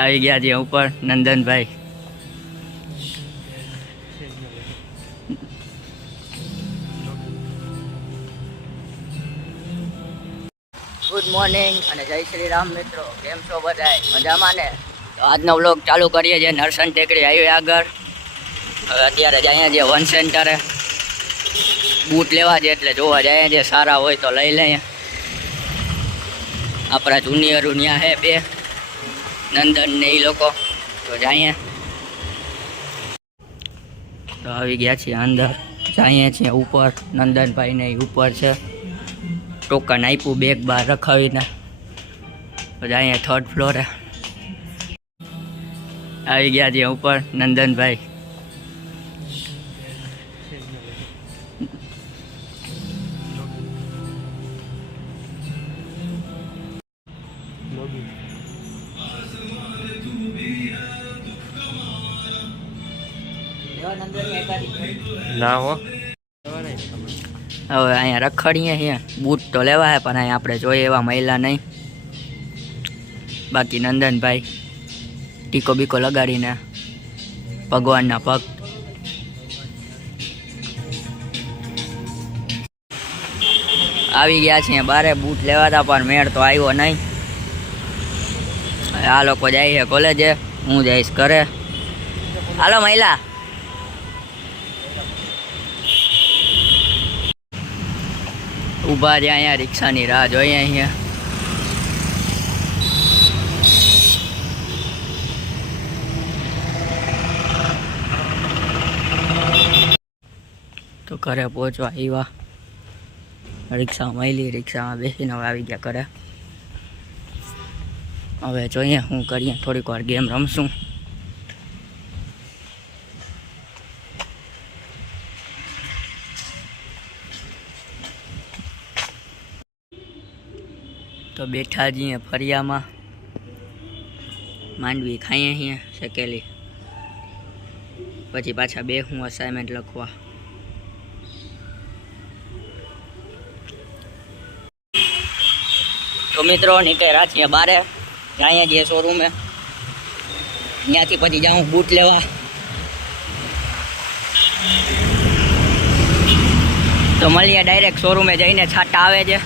આવી ગયા છે ઉપર નંદનભાઈ. ગુડ મોર્નિંગ અને જય શ્રી રામ મિત્રો. કેમ છો બધાય? મજામાં ને? તો આજનો વ્લોગ ચાલુ કરીએ છીએ નરસન ટેકરી હાઈવે આગળ. હવે અત્યારે જ અહીંયા જે વન સેન્ટરે બૂટ લેવા છે એટલે જોવા જાય છે, સારા હોય તો લઈ લઈએ. આપણા જુનિયરો ત્યાં હે બે, નંદન ને એ લોકો. તો જઈએ. તો આવી ગયા છીએ અંદર, જઈએ છીએ ઉપર. નંદનભાઈ ને ઉપર છે, ટોકન આપ્યું બેગ બહાર રખાવીને. પછી અહીંયા 3rd ફ્લોરે આવી ગયા છીએ ઉપર નંદનભાઈ. ના હો, હવે અહીંયા રખડીએ છીએ. બૂટ તો લેવા હે પણ અહીંયા આપણે જોઈએ એવા મહિલા નહીં. બાકી નંદનભાઈ ટીકો બીકો લગાડીને ભગવાનના ભક્ત. આવી ગયા છીએ બારે બૂટ લેવાતા પણ મેળ તો આવ્યો નહીં. આ લોકો જાય છે કોલેજે, હું જઈશ ઘરે. હાલો મહિલા. ઊભા છે અહીંયા, રિક્ષાની રાહ જોઈએ અહીંયા. તો ઘરે પહોંચવા આવ્યા. રિક્ષા મળી, રિક્ષામાં બેસીને હવે આવી ગયા ઘરે. હવે જોઈએ શું કરીએ, થોડીક વાર ગેમ રમશું. તો બેઠા જઈએ ફરિયામાં, માંડવી ખાઈએ છીએ શેકેલી. પછી પાછા બેહું અસાઇનમેન્ટ લખવા. તો મિત્રો નીકળ્યા છીએ બારે, જઈએ જઈએ શોરૂમે. ત્યાંથી પછી જાઉં બૂટ લેવા. તો મળીએ ડાયરેક્ટ શોરૂમે જઈને. છાટા આવે છે.